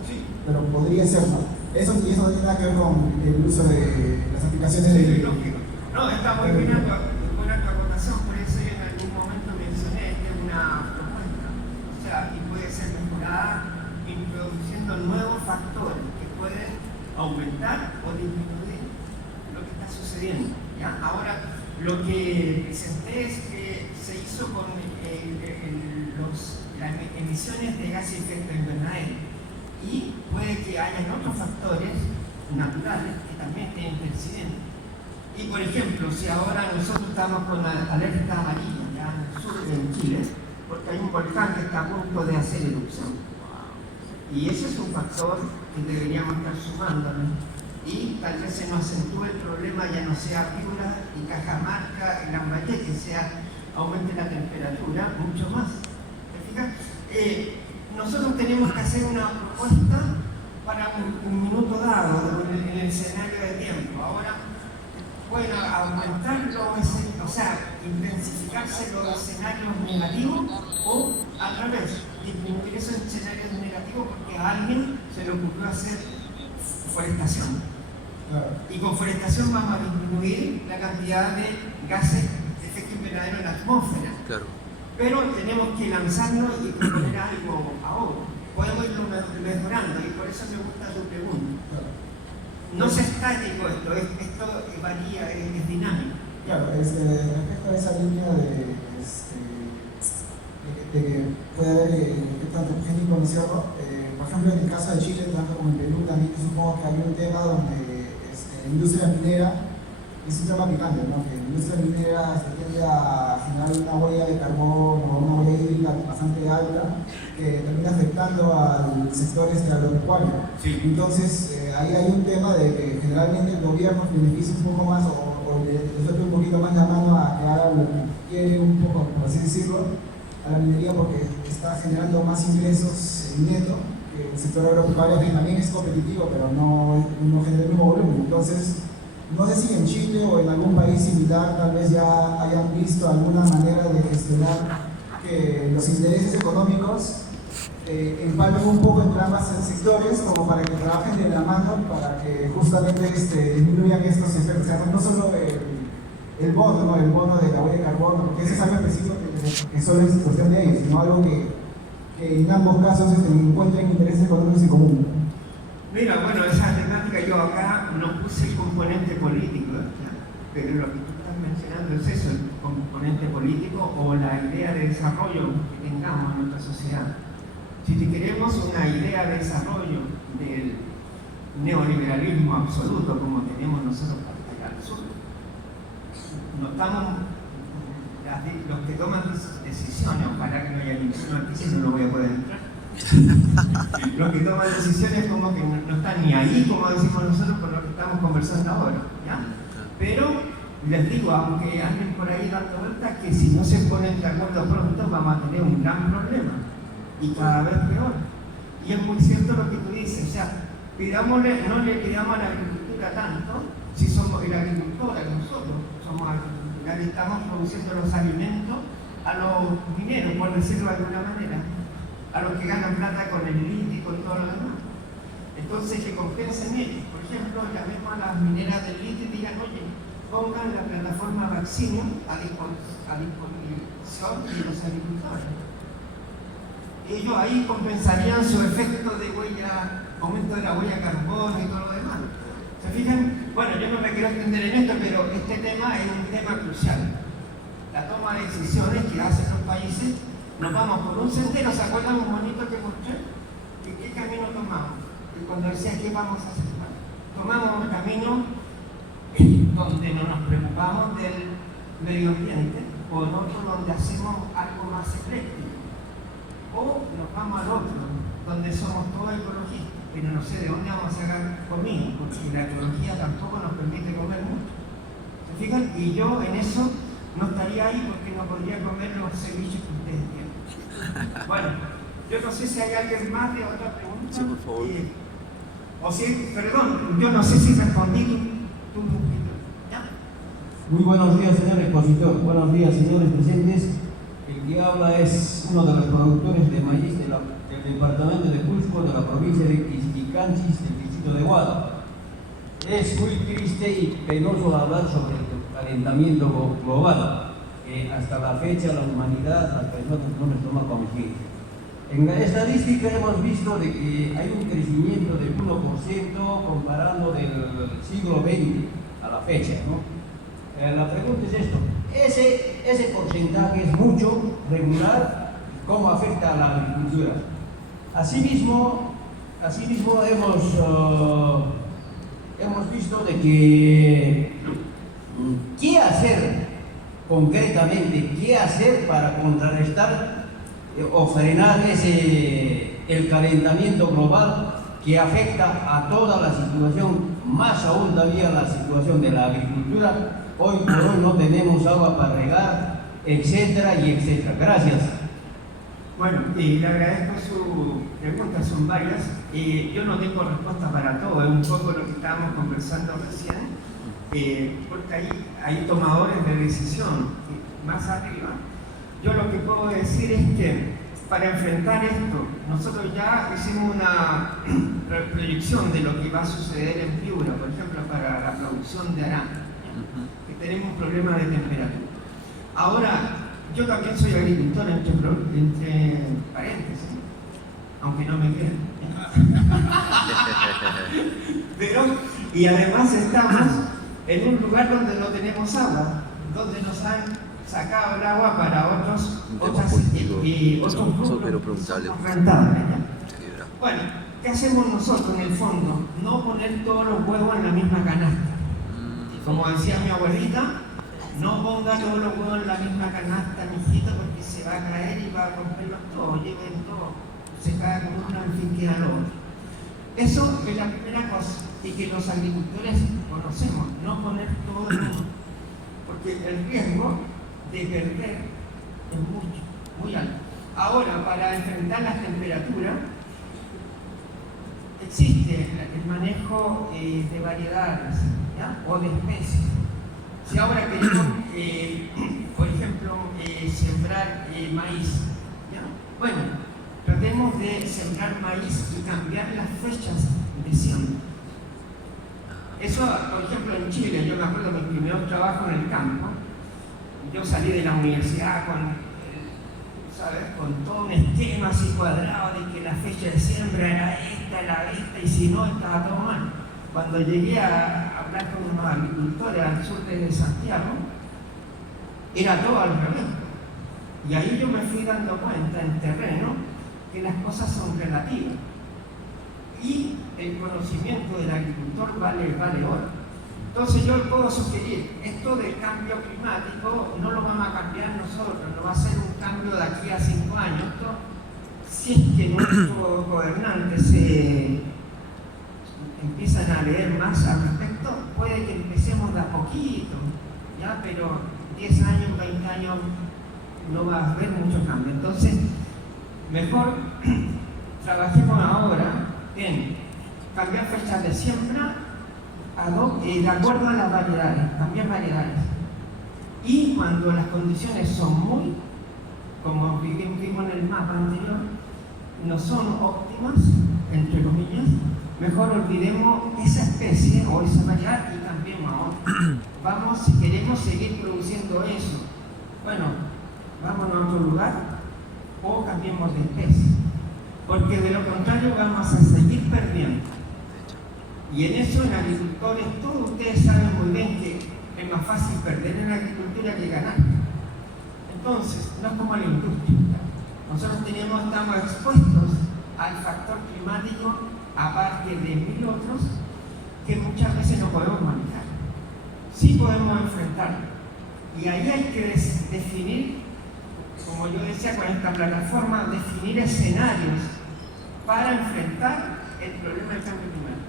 pero podría ser, ¿no? Eso no tiene nada que ver con el uso de las aplicaciones de... No, está muy buena tu acotación, por eso yo en algún momento mencioné que es una propuesta. O sea, y puede ser mejorada introduciendo nuevos factores que pueden aumentar o disminuir sucediendo, ¿ya? Ahora, lo que presenté es que se hizo con las emisiones de gas de efecto invernadero, y puede que hayan otros factores naturales que también estén intercidiendo. Y por ejemplo, si ahora nosotros estamos con la alerta amarilla ya en el sur de Chile, porque hay un volcán que está a punto de hacer erupción, y ese es un factor que deberíamos estar sumándole. Y tal vez se nos acentúe el problema, ya no sea Piura y Cajamarca, en Lambayeque, que aumente la temperatura mucho más. ¿Te fijas? Nosotros tenemos que hacer una propuesta para un minuto dado en el escenario de tiempo. Ahora pueden aumentar intensificarse los escenarios negativos, o al revés, disminuir esos escenarios negativos porque a alguien se le ocurrió hacer forestación. Claro. Y con forestación vamos a disminuir la cantidad de gases de efecto invernadero en la atmósfera. Claro. Pero tenemos que lanzarnos y proponer algo ahora. Podemos irlo mejorando, y por eso me gusta tu pregunta. Claro. No es estático esto varía, es dinámico. Claro, respecto a esa línea de que puede haber efecto antropogénico, ¿no es cierto? Por ejemplo, en el caso de Chile, tanto como en Perú, también supongo que hay un tema donde la industria minera es un tema picante, ¿no? Que la industria minera se tiende a generar una huella de carbono o una huella hídrica bastante alta, que termina afectando al sector agropecuario. Sí. Entonces, ahí hay un tema de que generalmente el gobierno beneficia un poco más o le suelta un poquito más la mano a que haga lo que quiere, un poco, por así decirlo, a la minería, porque está generando más ingresos netos. El sector agropecuario, que también es competitivo, pero no genera el mismo volumen. Entonces, no sé si en Chile o en algún país similar tal vez ya hayan visto alguna manera de gestionar que los intereses económicos empalmen un poco entre ambos sectores, como para que trabajen de la mano para que justamente disminuyan estos efectos. O sea, no solo el bono, ¿no? El bono de la huella de carbono, porque ese es algo específico que solo es cuestión de ellos, sino algo que en ambos casos encuentren intereses económicos en común. Mira, bueno, esa temática yo acá no puse el componente político, ¿ya? Pero lo que tú estás mencionando es eso, el componente político o la idea de desarrollo que tengamos en nuestra sociedad. Si queremos una idea de desarrollo del neoliberalismo absoluto como tenemos nosotros al sur, no estamos, los que toman decisiones, ojalá que no haya ninguno aquí, si no, no voy a poder entrar. Los que toman decisiones como que no están ni ahí, como decimos nosotros, con lo que estamos conversando ahora, ¿ya? Pero les digo, aunque anden por ahí dando vueltas, que si no se ponen de acuerdo pronto vamos a tener un gran problema y cada vez peor. Y es muy cierto lo que tú dices, o sea, pidámosle, no le pidamos a la agricultura tanto, si somos el agricultor, nosotros somos agricultores, estamos produciendo los alimentos a los mineros, por decirlo de alguna manera, a los que ganan plata con el litio y con todo lo demás. Entonces, que compensen ellos. Por ejemplo, llamemos a las mineras del litio y digan, oye, pongan la plataforma Vaccinium a disposición de los agricultores. Ellos ahí compensarían su efecto de huella, aumento de la huella de carbono y todo lo demás. ¿Se fijan? Bueno, yo no me quiero extender en esto, pero este tema es un tema crucial. La toma de decisiones que hacen los países. Nos vamos por un sendero, ¿se acuerdan un bonito que mostré? ¿Y qué camino tomamos? Y cuando decía, ¿qué vamos a hacer? Tomamos un camino donde no nos preocupamos del medio ambiente, o en otro donde hacemos algo más ecléctico. O nos vamos al otro, donde somos todos ecologistas, pero no sé de dónde vamos a sacar comida, porque la ecología tampoco nos permite comer mucho. ¿Se fijan? Y yo en eso no estaría ahí porque no podría comer los ceviches que ustedes tienen. Bueno, yo no sé si hay alguien más de otra pregunta. Sí, por favor. O si, perdón, yo no sé si respondí tu ¿ya? Muy buenos días, señor expositor. Buenos días, señores presentes. El que habla es uno de los productores de maíz del departamento de Cusco, de la provincia de Quisquicanchis, del distrito de Huada. Es muy triste y penoso hablar sobre el calentamiento global, que hasta la fecha la humanidad, las personas no les toma conciencia. En la estadística hemos visto de que hay un crecimiento del 1% comparando del siglo XX a la fecha, ¿no? La pregunta es esto, ¿ese porcentaje es mucho, regular? ¿Cómo afecta a la agricultura? Asimismo hemos visto de que ¿qué hacer concretamente? ¿Qué hacer para contrarrestar o frenar el calentamiento global que afecta a toda la situación, más aún todavía la situación de la agricultura? Hoy por hoy no tenemos agua para regar, etcétera y etcétera. Gracias. Bueno, le agradezco su pregunta, son varias. Yo no tengo respuesta para todo, es un poco lo que estábamos conversando recién, porque hay tomadores de decisión más arriba. Yo lo que puedo decir es que para enfrentar esto, nosotros ya hicimos una proyección de lo que va a suceder en Piura, por ejemplo, para la producción de arán, que tenemos un problema de temperatura. Ahora, yo también soy agricultor, entre paréntesis, aunque no me crean. Pero, y además estamos en un lugar donde no tenemos agua, donde nos han sacado el agua para otros rubros rentables. Bueno, ¿qué hacemos nosotros en el fondo? No poner todos los huevos en la misma canasta. Como decía mi abuelita, no ponga todos los huevos en la misma canasta, mijito, porque se va a caer y va a romperlos todos, lleven todo, se cae con uno, en fin, queda lo otro. Eso es la primera cosa, y que los agricultores conocemos, no poner todo el mundo, porque el riesgo de perder es mucho, muy alto. Ahora, para enfrentar las temperaturas, existe el manejo de variedades, ¿ya? O de especies. Si ahora queremos, por ejemplo, sembrar maíz, ¿ya? Bueno, tratemos de sembrar maíz y cambiar las fechas de siembra. Eso, por ejemplo, en Chile, yo me acuerdo de mi primer trabajo en el campo, yo salí de la universidad con todo un esquema así cuadrado de que la fecha de siembra era esta, y si no, estaba todo mal. Cuando llegué a hablar con unos agricultores al sur de Santiago, era todo al revés. Y ahí yo me fui dando cuenta en terreno que las cosas son relativas. Y el conocimiento del agricultor vale oro. Entonces yo puedo sugerir, esto del cambio climático no lo vamos a cambiar nosotros, no va a ser un cambio de aquí a 5 años. Esto, si es que nuestros gobernantes se empiezan a leer más al respecto, puede que empecemos de a poquito, ¿ya? Pero 10 años, 20 años no va a haber mucho cambio. Entonces, mejor trabajemos ahora en cambiar fechas de siembra de acuerdo a las variedades, cambiar variedades. Y cuando las condiciones son muy, como vimos en el mapa anterior, no son óptimas, entre comillas, mejor olvidemos esa especie o esa variedad y cambiemos a otra. Vamos, si queremos seguir produciendo eso, bueno, vámonos a otro lugar o cambiemos de especie, porque de lo contrario vamos a seguir perdiendo. Y en eso, en agricultores, todos ustedes saben muy bien que es más fácil perder en la agricultura que ganar. Entonces, no es como la industria. Nosotros estamos expuestos al factor climático, aparte de 1000 otros, que muchas veces no podemos manejar. Sí podemos enfrentarlo. Y ahí hay que definir, como yo decía con esta plataforma, definir escenarios para enfrentar el problema del cambio climático.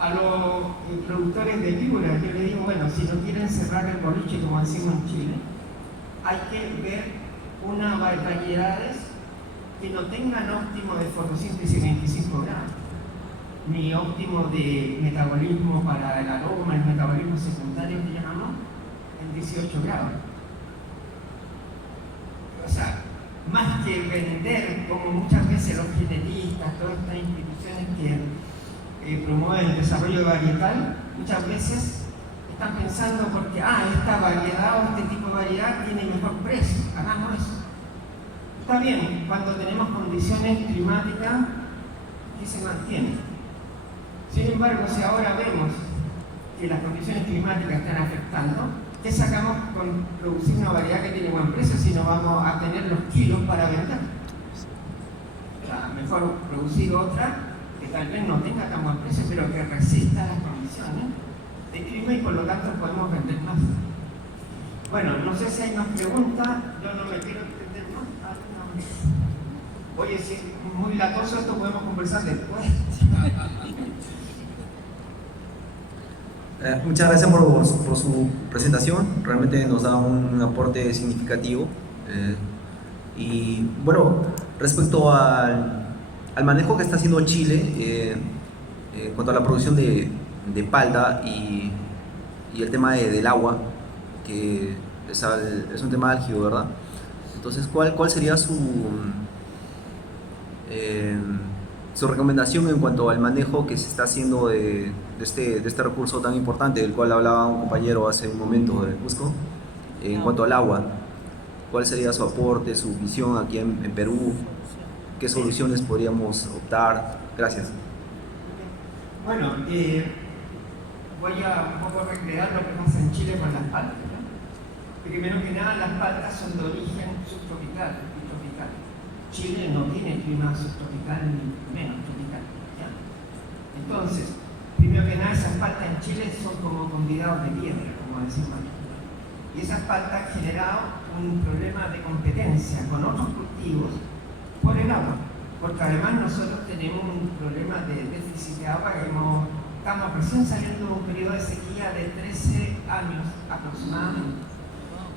A los productores de víboras yo les digo, bueno, si no quieren cerrar el boliche como decimos en Chile, hay que ver unas variedades que no tengan óptimo de fotosíntesis 25 grados, ni óptimo de metabolismo para el aroma, el metabolismo secundario que llamamos, en 18 grados. O sea, más que vender, como muchas veces los genetistas, todas estas instituciones que promueven el desarrollo varietal, muchas veces están pensando porque esta variedad o este tipo de variedad tiene mejor precio, hagamos eso. Está bien cuando tenemos condiciones climáticas que se mantienen. Sin embargo, si ahora vemos que las condiciones climáticas están afectando, ¿qué sacamos con producir una variedad que tiene buen precio si no vamos a tener los kilos para vender? O sea, mejor producir otra que tal vez no tenga tan buen precio, pero que resista las condiciones de clima y por lo tanto podemos vender más. Bueno, no sé si hay más preguntas, yo no me quiero entender más. Oye, si es muy latoso esto podemos conversar después. Muchas gracias por su presentación, realmente nos da un aporte significativo. Y bueno, respecto al manejo que está haciendo Chile en cuanto a la producción de palta y el tema del agua, que es un tema álgido, ¿verdad? Entonces, ¿cuál sería su recomendación en cuanto al manejo que se está haciendo de este recurso tan importante, del cual hablaba un compañero hace un momento de Cusco, en cuanto al agua? ¿Cuál sería su aporte, su visión aquí en Perú? ¿Qué soluciones podríamos optar? Gracias. Bueno, voy a un poco recrear lo que pasa en Chile con las paltas, ¿no? Primero que nada, las paltas son de origen subtropical y tropical. Chile no tiene clima subtropical ni menos tropical, ¿ya? Entonces, primero que nada, esas paltas en Chile son como convidados de piedra, como decimos aquí. Y esas paltas han generado un problema de competencia con otros cultivos por el agua, porque además nosotros tenemos un problema de déficit de agua que estamos recién saliendo de un periodo de sequía de 13 años aproximadamente,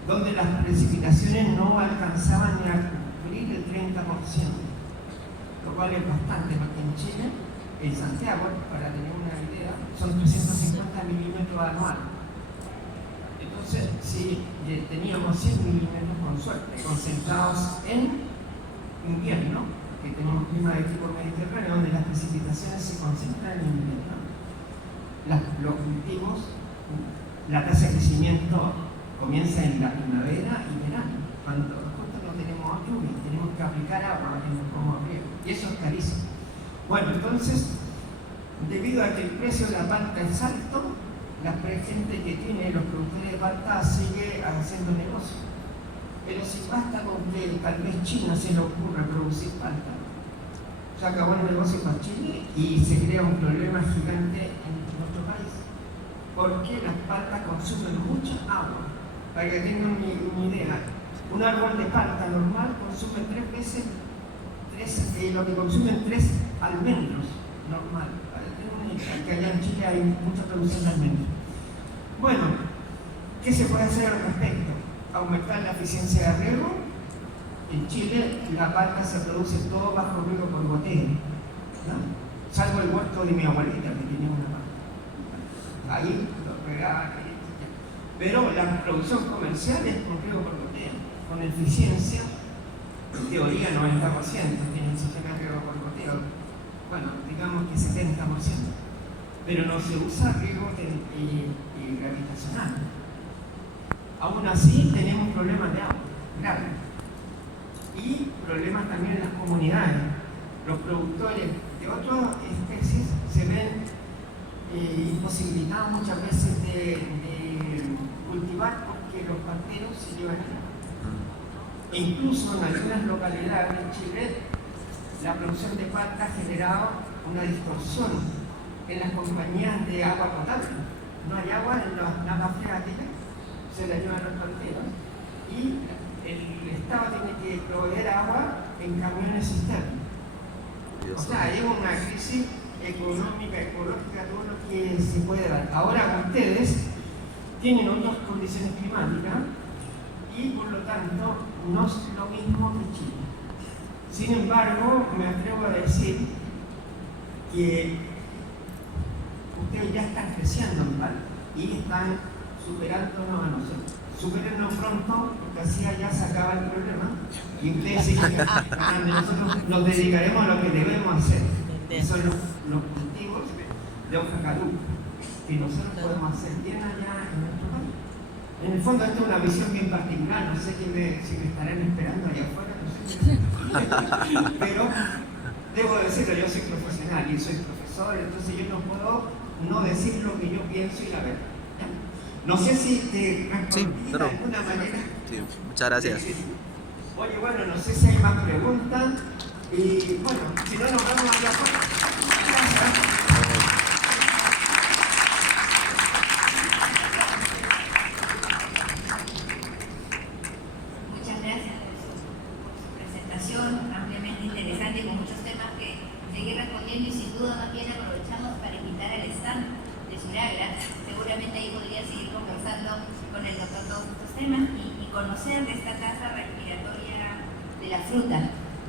donde las precipitaciones no alcanzaban ni a cubrir el 30%, lo cual es bastante, porque en Chile, en Santiago, para tener una idea, son 350 milímetros anuales. Entonces, si teníamos 100 milímetros con suerte, concentrados en invierno, que tenemos clima de tipo mediterráneo, donde las precipitaciones se concentran en invierno, los cultivos, la tasa de crecimiento comienza en la primavera y verano, cuando justo no tenemos lluvia, tenemos que aplicar agua en como riego, y eso es carísimo. Bueno, entonces, debido a que el precio de la palta es alto, la gente que tiene los productores de palta sigue haciendo negocio. Pero si basta con que tal vez China se le ocurra producir palta, se acabó el negocio para Chile y se crea un problema gigante en nuestro país. porque las paltas consumen mucha agua. Para que tengan una idea, un árbol de palta normal consume 3 veces lo que consumen 3 almendros normal. Para que tengan una idea, que allá en Chile hay mucha producción de almendros. Bueno, ¿qué se puede hacer al respecto? Aumentar la eficiencia de riego. En Chile la palta se produce todo bajo riego por goteo, ¿no? Salvo el huerto de mi abuelita que tenía una palta. Ahí lo regaba. Pero la producción comercial es con riego por goteo, con eficiencia, en teoría 90%, tiene un sistema de riego por goteo. Bueno, digamos que 70%. Pero no se usa riego gravitacional. Aún así tenemos problemas de agua graves y problemas también en las comunidades. Los productores de otras especies se ven imposibilitados muchas veces de cultivar porque los parteros se llevan el agua. E incluso en algunas localidades en Chile la producción de palta ha generado una distorsión en las compañías de agua potable. No hay agua en las napas freáticas, se la llevan los parteros y el Estado tiene que proveer agua en camiones cisterna. O sea, hay una crisis económica, ecológica, todo lo que se puede dar. Ahora ustedes tienen otras condiciones climáticas y por lo tanto no es lo mismo que Chile. Sin embargo, me atrevo a decir que ustedes ya están creciendo en palta y están superándonos a nosotros. Supérennos pronto, porque así allá se acaba el problema y ustedes siguen ganando. Nosotros nos dedicaremos a lo que debemos hacer, que son los cultivos de hoja caduca, que nosotros podemos hacer bien allá en nuestro país. En el fondo, esta es una visión bien particular, no sé si me estarán esperando allá afuera, no sé. Pero debo decirlo, yo soy profesional y soy profesor, entonces yo no puedo no decir lo que yo pienso y la verdad. No sé si te respondí de alguna manera. Sí, muchas gracias. Oye, bueno, no sé si hay más preguntas. Y bueno, si no, nos vemos allá afuera. Gracias. Muchas gracias por su presentación, ampliamente interesante y con muchos temas que seguir respondiendo y sin duda más bien aprovechamos para invitar al stand de Suragra. Seguramente ahí podría seguir conversando con el doctor todos estos temas y conocer de esta tasa respiratoria de la fruta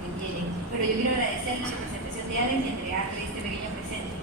que tiene. Pero yo quiero agradecer la presentación de Aren y entregarle este pequeño presente.